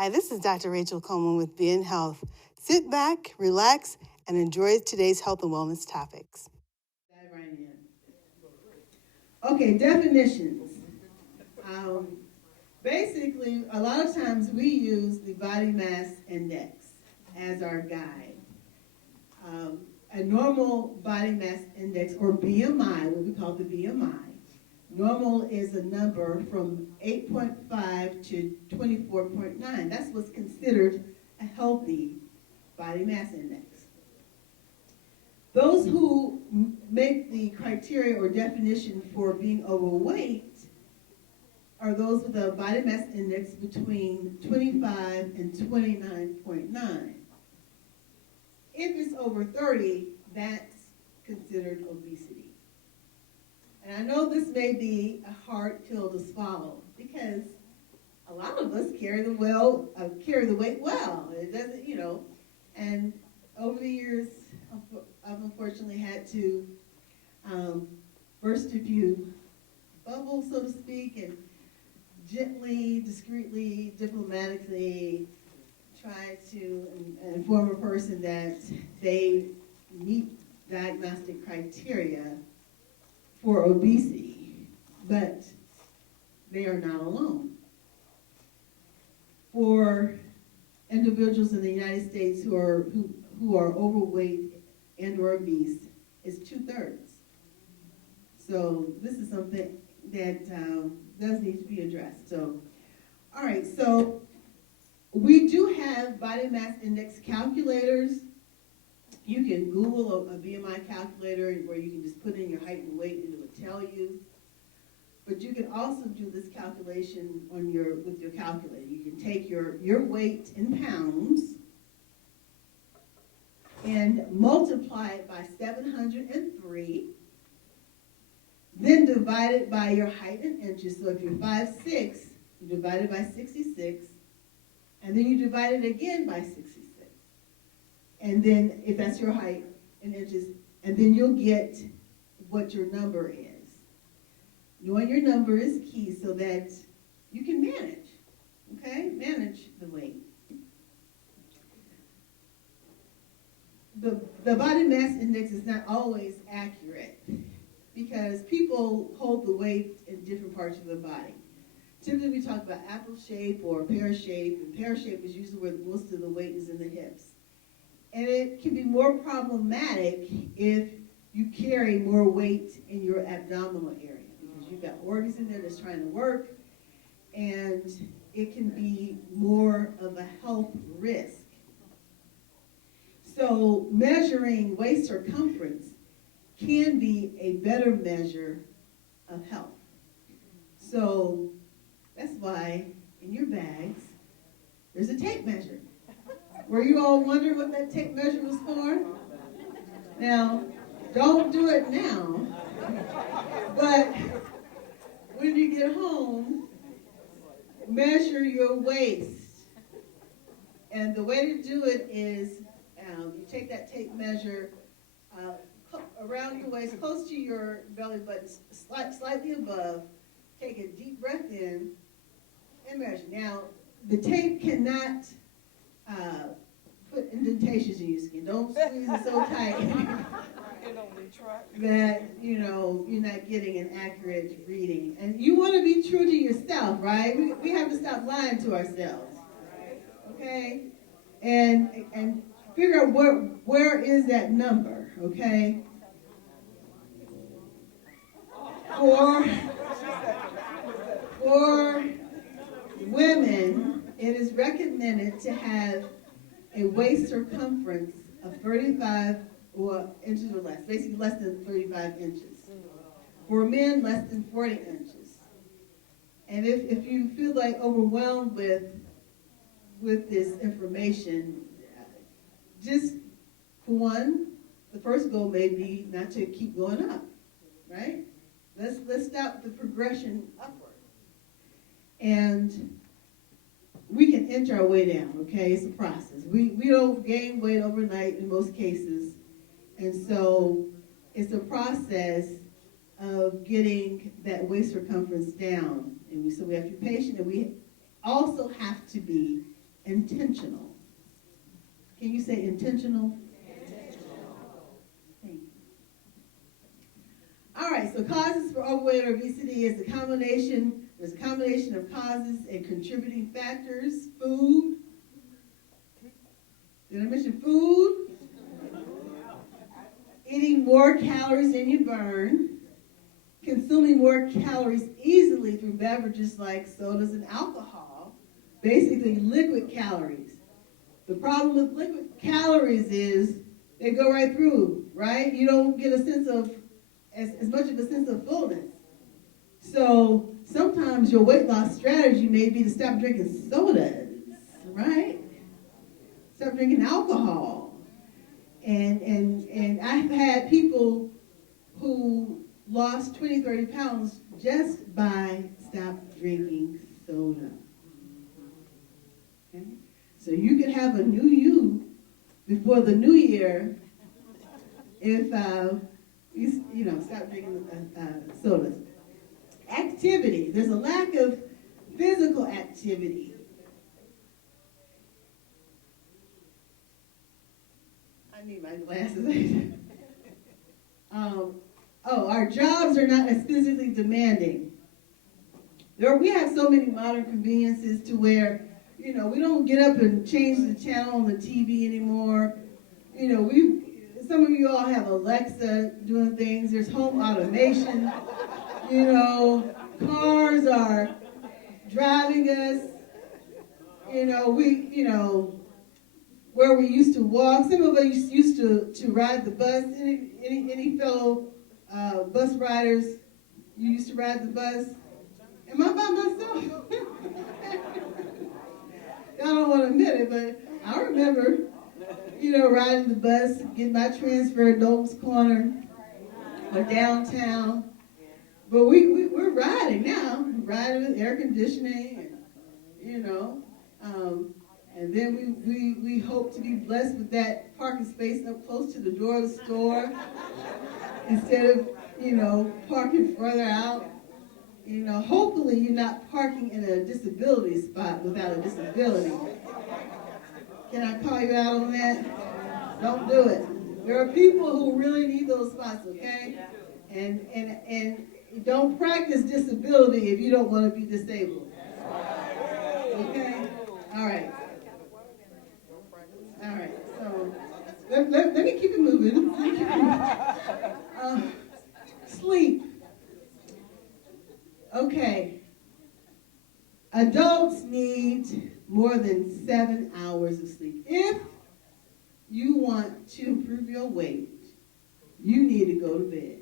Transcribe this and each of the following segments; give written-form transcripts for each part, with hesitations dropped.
Hi, this is Dr. Rachael Coleman with Be in Health. Sit back, relax, and enjoy today's health and wellness topics. Dive right in. Okay, definitions. Um, Basically, a lot of times we use the body mass index as our guide. A normal body mass index, or BMI, what we call the BMI. Normal is a number from 8.5 to 24.9. That's what's considered a healthy body mass index. Those who make the criteria or definition for being overweight are those with a body mass index between 25 and 29.9. If it's over 30, that's considered obesity. And I know this may be a hard pill to swallow because a lot of us carry the weight well. It doesn't, and over the years, I've unfortunately had to burst a few bubbles, so to speak, and gently, discreetly, diplomatically try to inform a person that they meet diagnostic criteria for obesity, but they are not alone. For individuals in the United States who are overweight and or obese, it's 2/3. So this is something that does need to be addressed. So, all right, so we do have body mass index calculators. You can Google a BMI calculator where you can just put in your height and weight and it will tell you. But you can also do this calculation with your calculator. You can take your weight in pounds and multiply it by 703. Then divide it by your height in inches. So if you're 5'6", you divide it by 66. And then you divide it again by 66. And then if that's your height in inches, and then you'll get what your number is. Knowing your number is key so that you can manage, okay? Manage the weight. The body mass index is not always accurate because people hold the weight in different parts of their body. Typically, we talk about apple shape or pear shape, and pear shape is usually where most of the weight is in the hips. And it can be more problematic if you carry more weight in your abdominal area because you've got organs in there that's trying to work, and it can be more of a health risk. So measuring waist circumference can be a better measure of health. So that's why in your bags, there's a tape measure. Were you all wondering what that tape measure was for? Now, don't do it now, but when you get home, measure your waist. And the way to do it is you take that tape measure around your waist, close to your belly button, slightly above. Take a deep breath in and measure. Now, the tape cannot put indentations in your skin. Don't squeeze it so tight that you're not getting an accurate reading. And you want to be true to yourself, right? We have to stop lying to ourselves, okay? And figure out where is that number, okay? For women, it is recommended to have a waist circumference of 35 inches or less, basically less than 35 inches. For men, less than 40 inches. And if you feel like overwhelmed with this information, just for one, the first goal may be not to keep going up, right? Let's stop the progression upward. And we can inch our way down, okay? It's a process. We don't gain weight overnight in most cases. And so it's a process of getting that waist circumference down. And so we have to be patient, and we also have to be intentional. Can you say intentional? Thank you. All right, so causes for overweight or obesity is there's a combination of causes and contributing factors. Food. Did I mention food? Eating more calories than you burn. Consuming more calories easily through beverages like sodas and alcohol. Basically, liquid calories. The problem with liquid calories is they go right through, right? You don't get a sense of, as much of a sense of fullness. So sometimes your weight loss strategy may be to stop drinking sodas, right? Stop drinking alcohol. And I've had people who lost 20, 30 pounds just by stop drinking soda. Okay? So you can have a new you before the new year if you stop drinking sodas. Activity. There's a lack of physical activity. I need my glasses. Our jobs are not as physically demanding. We have so many modern conveniences to where, we don't get up and change the channel on the TV anymore. Some of you all have Alexa doing things. There's home automation. Cars are driving us. Where we used to walk. Some of us used to ride the bus. Any fellow bus riders, you used to ride the bus? Am I by myself? Y'all don't want to admit it, but I remember, riding the bus, getting my transfer at Dole's Corner or downtown. But we're riding now. We're riding with air conditioning, and then we hope to be blessed with that parking space up close to the door of the store instead of, parking further out. Hopefully you're not parking in a disability spot without a disability. Can I call you out on that? Don't do it. There are people who really need those spots, okay? And don't practice disability if you don't want to be disabled. Okay? All right. All right, so let me keep it moving. Sleep. Okay. Adults need more than 7 hours of sleep. If you want to improve your weight, you need to go to bed.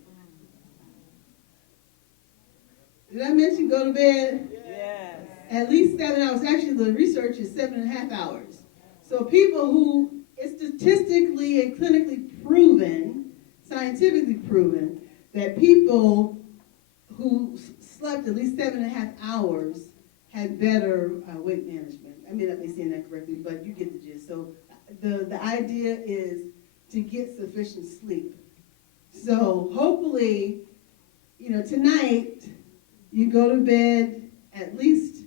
Did I mention go to bed? Yes. At least 7 hours. Actually, the research is 7.5 hours. So people who, it's statistically and clinically proven, scientifically proven, that people who slept at least 7.5 hours had better weight management. I may not be saying that correctly, but you get the gist. So the idea is to get sufficient sleep. So hopefully, tonight you go to bed at least,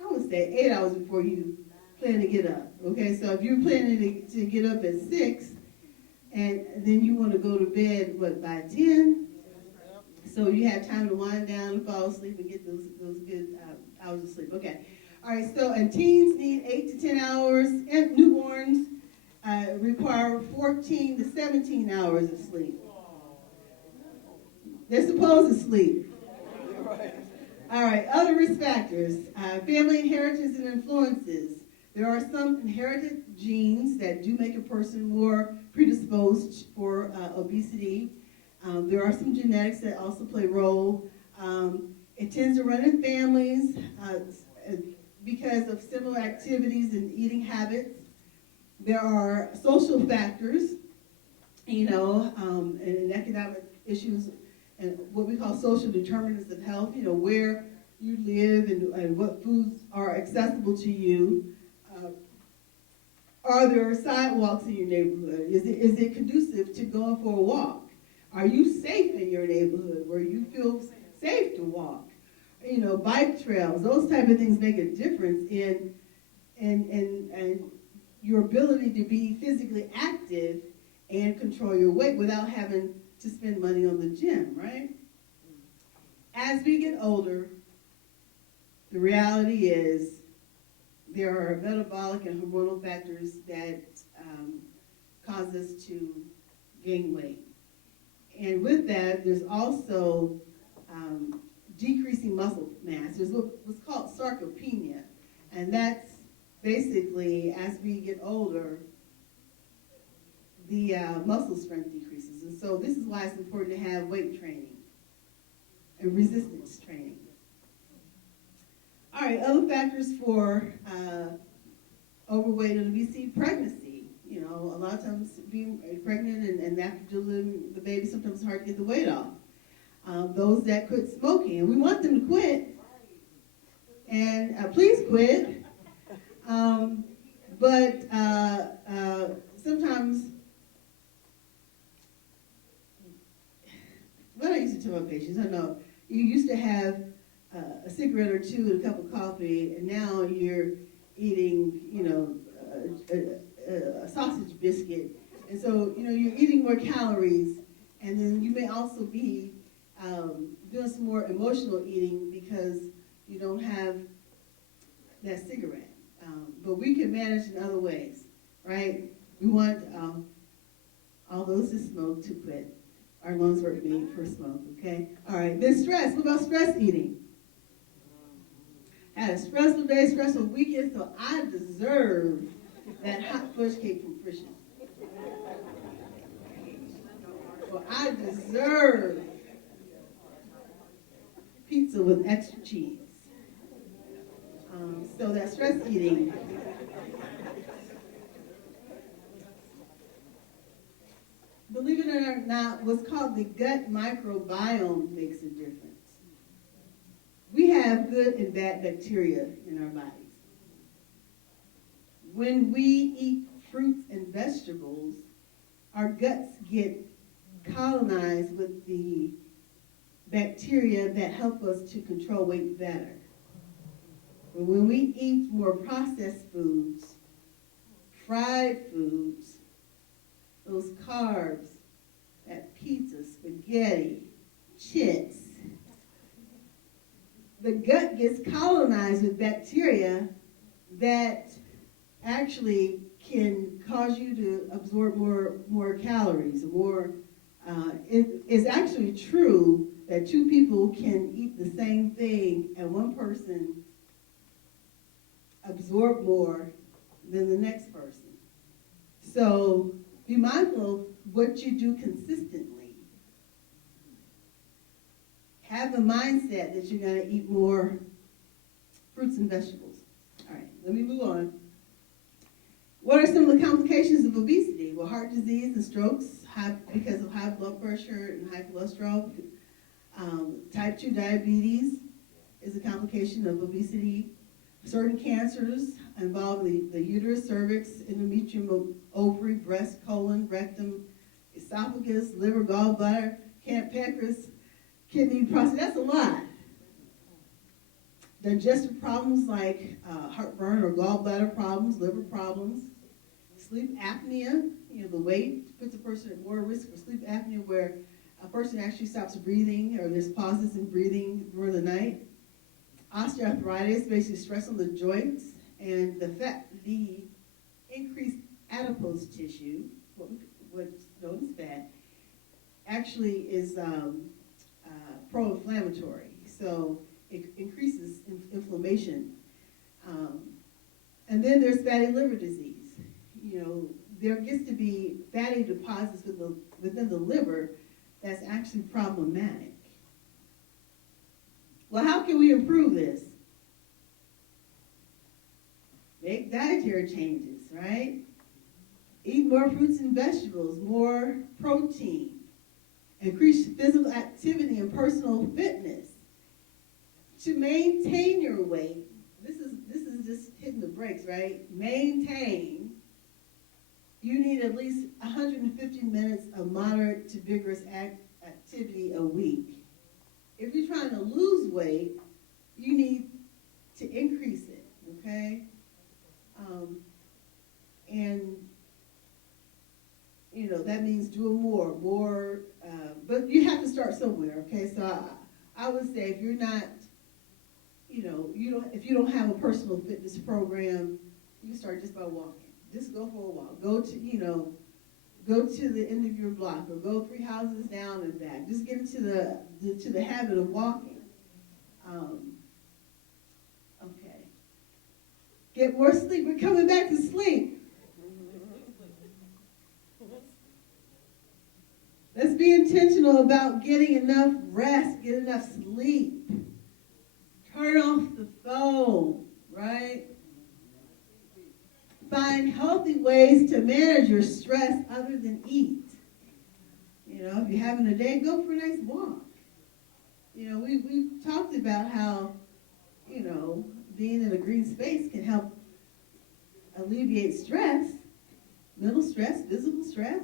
I would say 8 hours before you plan to get up. Okay, so if you're planning to get up at 6, and then you want to go to bed, by 10? So you have time to wind down and fall asleep and get those good hours of sleep. Okay. All right, so, and teens need 8 to 10 hours, and newborns require 14 to 17 hours of sleep. They're supposed to sleep. All right, other risk factors, family inheritance and influences. There are some inherited genes that do make a person more predisposed for obesity. There are some genetics that also play a role. It tends to run in families because of similar activities and eating habits. There are social factors, and economic issues, and what we call social determinants of health, where you live and what foods are accessible to you. Are there sidewalks in your neighborhood? Is it conducive to going for a walk? Are you safe in your neighborhood where you feel safe to walk? Bike trails, those type of things make a difference in and your ability to be physically active and control your weight without having to spend money on the gym, right? As we get older, the reality is there are metabolic and hormonal factors that cause us to gain weight. And with that, there's also decreasing muscle mass. There's what's called sarcopenia, and that's basically, as we get older, the muscle strength decreases. And so this is why it's important to have weight training and resistance training. All right, other factors for overweight and obesity: pregnancy. You know, a lot of times being pregnant and after delivering the baby, sometimes it's hard to get the weight off. Those that quit smoking, and we want them to quit, and please quit. But sometimes, what I used to tell my patients, I know you used to have a cigarette or two and a cup of coffee, and now you're eating, you know, a sausage biscuit, and so you're eating more calories, and then you may also be doing some more emotional eating because you don't have that cigarette. But we can manage in other ways, right? We want all those who smoke to quit. Our lungs weren't made for smoke, okay? All right, then stress. What about stress eating? Had a stressful day, stressful weekend, so I deserve that hot fudge cake from Frisch's. Well, I deserve pizza with extra cheese. So that stress eating. Believe it or not, what's called the gut microbiome makes a difference. We have good and bad bacteria in our bodies. When we eat fruits and vegetables, our guts get colonized with the bacteria that help us to control weight better. But when we eat more processed foods, fried foods, those carbs, that pizza, spaghetti, chips, the gut gets colonized with bacteria that actually can cause you to absorb more calories. It's actually true that two people can eat the same thing and one person absorb more than the next person. So be mindful of what you do consistently. Have the mindset that you're going to eat more fruits and vegetables. All right, let me move on. What are some of the complications of obesity? Well, heart disease and strokes because of high blood pressure and high cholesterol. Type 2 diabetes is a complication of obesity. Certain cancers involve the uterus, cervix, endometrium, ovary, breast, colon, rectum, esophagus, liver, gallbladder, pancreas, kidney, prostate. That's a lot. Digestive problems like heartburn or gallbladder problems, liver problems, sleep apnea. The weight puts a person at more risk for sleep apnea, where a person actually stops breathing or there's pauses in breathing during the night. Osteoarthritis, basically stress on the joints, and the increased adipose tissue, what's known as fat, actually is pro-inflammatory. So it increases inflammation. And then there's fatty liver disease. There gets to be fatty deposits within the liver that's actually problematic. Well, how can we improve this? Make dietary changes, right? Eat more fruits and vegetables, more protein, increase physical activity and personal fitness. To maintain your weight, this is just hitting the brakes, right? Maintain. You need at least 150 minutes of moderate to vigorous activity a week. If you're trying to lose weight, you need to increase it, okay? And, that means doing more, but you have to start somewhere, okay? So I would say if you're not, if you don't have a personal fitness program, you can start just by walking. Just go for a walk. Go to the end of your block, or go 3 houses down and back. Just get into the habit of walking. Okay. Get more sleep. We're coming back to sleep. Let's be intentional about getting enough rest, get enough sleep. Turn off the phone, right? Find healthy ways to manage your stress other than eat. If you're having a day, go for a nice walk. We've talked about how, being in a green space can help alleviate stress, mental stress, physical stress.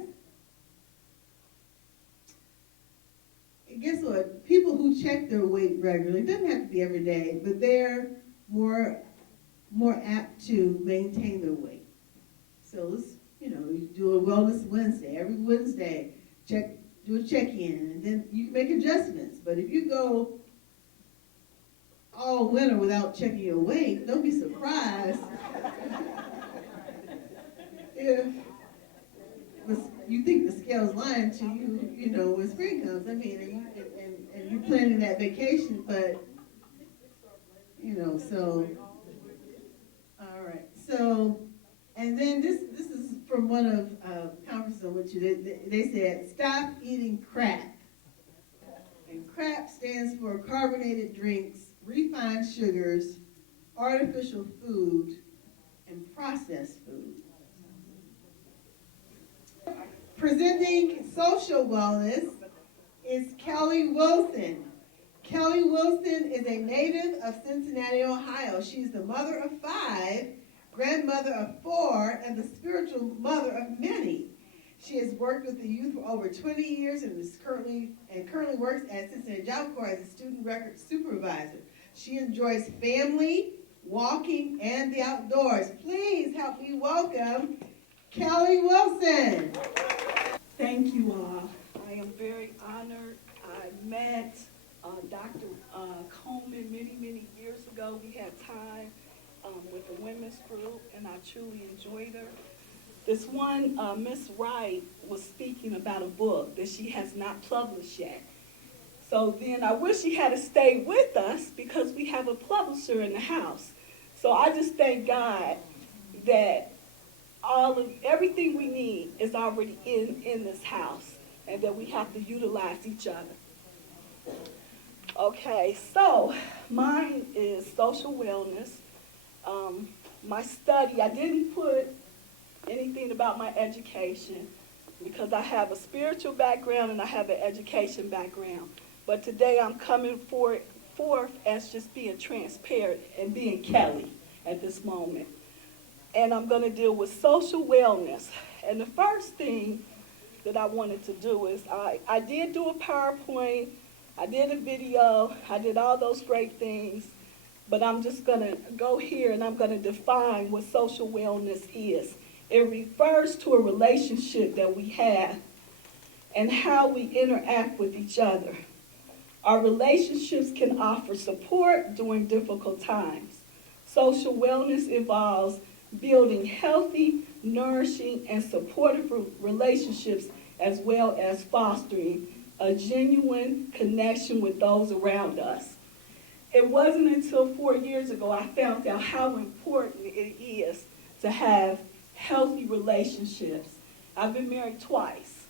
And guess what? People who check their weight regularly, it doesn't have to be every day, but they're more apt to maintain their weight. So let's, you do a Wellness Wednesday. Every Wednesday, do a check-in, and then you can make adjustments. But if you go all winter without checking your weight, don't be surprised if you think the scale's lying to you, when spring comes. I mean, and you're planning that vacation, but, so, all right. So, and then this is from one of conferences I went to. They said, stop eating crap. And crap stands for carbonated drinks, refined sugars, artificial food, and processed food. Presenting social wellness is Kelly Wilson. Kelly Wilson is a native of Cincinnati, Ohio. She's the mother of 5, grandmother of 4, and the spiritual mother of many. She has worked with the youth for over 20 years and currently works at Cincinnati Job Corps as a student record supervisor. She enjoys family, walking, and the outdoors. Please help me welcome Kelly Wilson. Thank you all. I am very honored. I met Dr. Coleman many years ago. We had time with the women's group, and I truly enjoyed her. This one, Miss Wright, was speaking about a book that she has not published yet. So then I wish she had stayed with us because we have a publisher in the house. So I just thank God that everything we need is already in this house, and that we have to utilize each other. Okay, so mine is social wellness. My study, I didn't put anything about my education because I have a spiritual background and I have an education background. But today I'm coming forth as just being transparent and being Kelly at this moment. And I'm going to deal with social wellness. And the first thing that I wanted to do is I did do a PowerPoint, I did a video, I did all those great things, but I'm just going to go here and I'm going to define what social wellness is. It refers to a relationship that we have and how we interact with each other. Our relationships can offer support during difficult times. Social wellness involves building healthy, nourishing, and supportive relationships, as well as fostering a genuine connection with those around us. It wasn't until 4 years ago I found out how important it is to have healthy relationships. I've been married twice.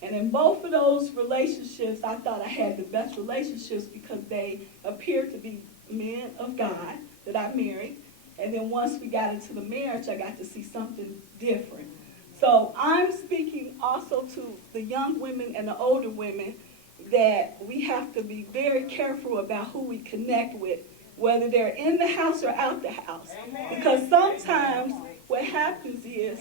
And in both of those relationships, I thought I had the best relationships because they appeared to be men of God that I married. And then once we got into the marriage, I got to see something different. So I'm speaking also to the young women and the older women that we have to be very careful about who we connect with, whether they're in the house or out the house. Because sometimes what happens is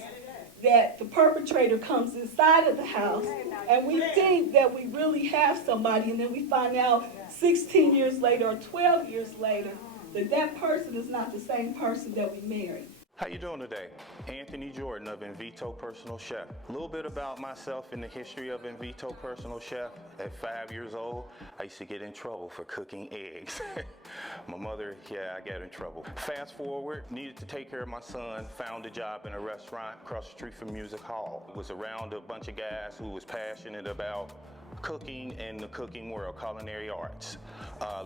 that the perpetrator comes inside of the house and we think that we really have somebody, and then we find out 16 years later or 12 years later that that person is not the same person that we married. How you doing today? Anthony Jordan of Invito Personal Chef. A little bit about myself and the history of Invito Personal Chef. At 5 years old, I used to get in trouble for cooking eggs. My mother, I got in trouble. Fast forward, needed to take care of my son, found a job in a restaurant across the street from Music Hall. Was around a bunch of guys who was passionate about cooking and the cooking world, culinary arts.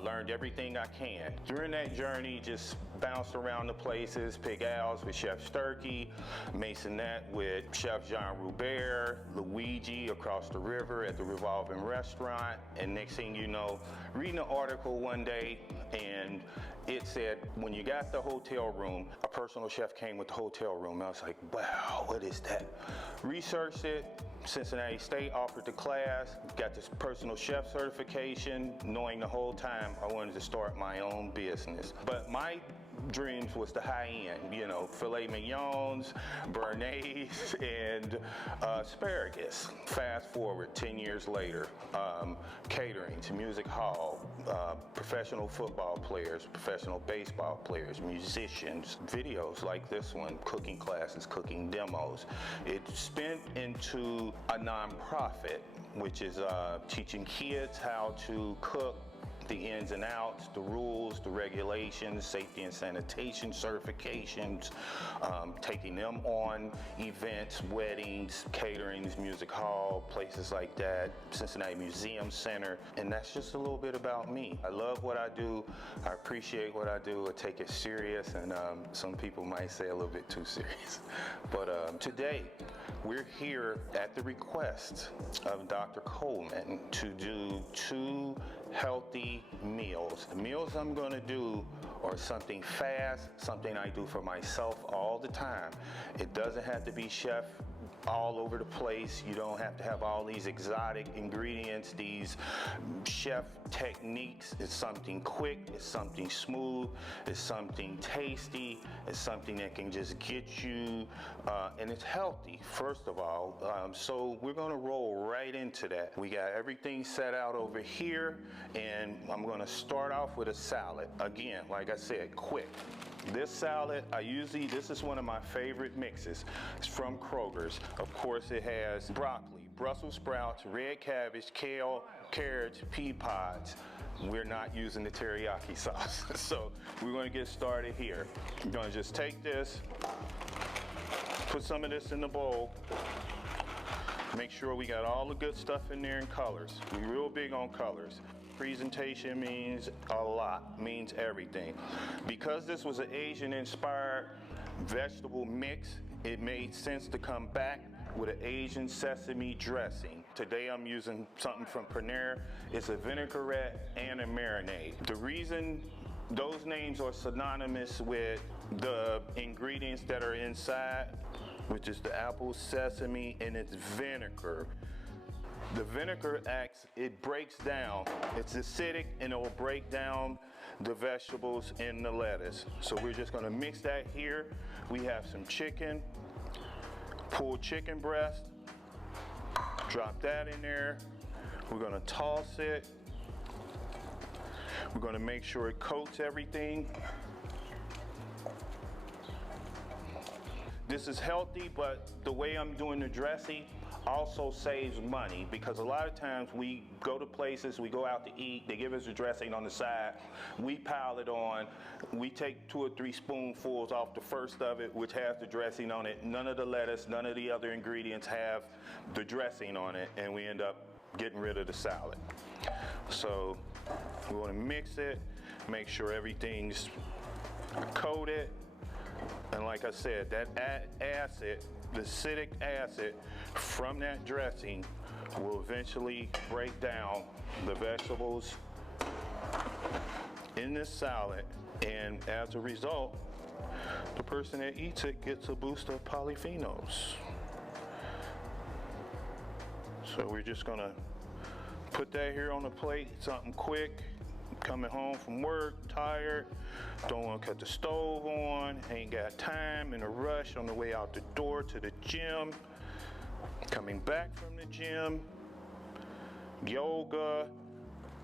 Learned everything I can. During that journey, just bounced around the places, Pig Al's with Chef Sturkey, Masonette with Chef Jean Roubert, Luigi across the river at the Revolving Restaurant, and next thing you know, reading an article one day, and it said, when you got the hotel room, a personal chef came with the hotel room. I was like, wow, what is that? Researched it. Cincinnati State offered the class, got this personal chef certification, knowing the whole time I wanted to start my own business. But my dreams was the high end, filet mignons, béarnaise, and asparagus. Fast forward 10 years later, catering to Music Hall, professional football players, professional baseball players, musicians, videos like this one, cooking classes, cooking demos. It's spent into a nonprofit, which is teaching kids how to cook, the ins and outs, the rules, the regulations, safety and sanitation certifications, taking them on events, weddings, caterings, Music Hall, places like that, Cincinnati Museum Center, and that's just a little bit about me. I love what I do, I appreciate what I do, I take it serious, and some people might say a little bit too serious. But today, we're here at the request of Dr. Coleman to do 2 healthy meals. The meals I'm going to do are something fast, something I do for myself all the time. It doesn't have to be chef all over the place. You don't have to have all these exotic ingredients, these chef techniques. It's something quick, it's something smooth, it's something tasty, it's something that can just get you, and it's healthy, first of all. So we're gonna roll right into that. We got everything set out over here, and I'm gonna start off with a salad. Again, like I said, quick. This salad, this is one of my favorite mixes. It's from Kroger's. Of course, it has broccoli, Brussels sprouts, red cabbage, kale, carrots, pea pods. We're not using the teriyaki sauce. So we're gonna get started here. I'm gonna just take this, put some of this in the bowl, make sure we got all the good stuff in there in colors. We're real big on colors. Presentation means a lot, means everything. Because this was an Asian-inspired vegetable mix, it made sense to come back with an Asian sesame dressing. Today I'm using something from Panera. It's a vinaigrette and a marinade. The reason those names are synonymous with the ingredients that are inside, which is the apple, sesame, and it's vinegar. The vinegar it breaks down. It's acidic and it will break down the vegetables and the lettuce. So we're just gonna mix that here. We have some chicken, pulled chicken breast, drop that in there. We're gonna toss it. We're gonna make sure it coats everything. This is healthy, but the way I'm doing the dressing also saves money, because a lot of times we go to places, we go out to eat, they give us a dressing on the side, we pile it on, we take 2 or 3 spoonfuls off the first of it, which has the dressing on it. None of the lettuce, none of the other ingredients have the dressing on it, and we end up getting rid of the salad. So we want to mix it, make sure everything's coated. And like I said, that acid, the acidic acid from that dressing will eventually break down the vegetables in this salad. And as a result, the person that eats it gets a boost of polyphenols. So we're just gonna put that here on the plate, something quick. Coming home from work, tired, don't want to cut the stove on, ain't got time, in a rush on the way out the door to the gym, coming back from the gym, yoga,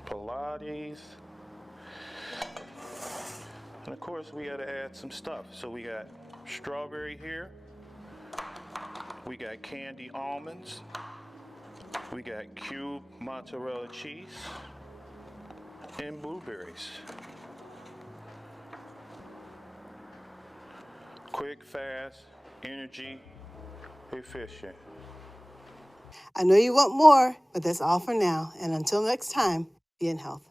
Pilates. And of course, we had to add some stuff. So we got strawberry here. We got candy almonds. We got cubed mozzarella cheese and blueberries. Quick, fast, energy, efficient. I know you want more, but that's all for now. And until next time, be in health.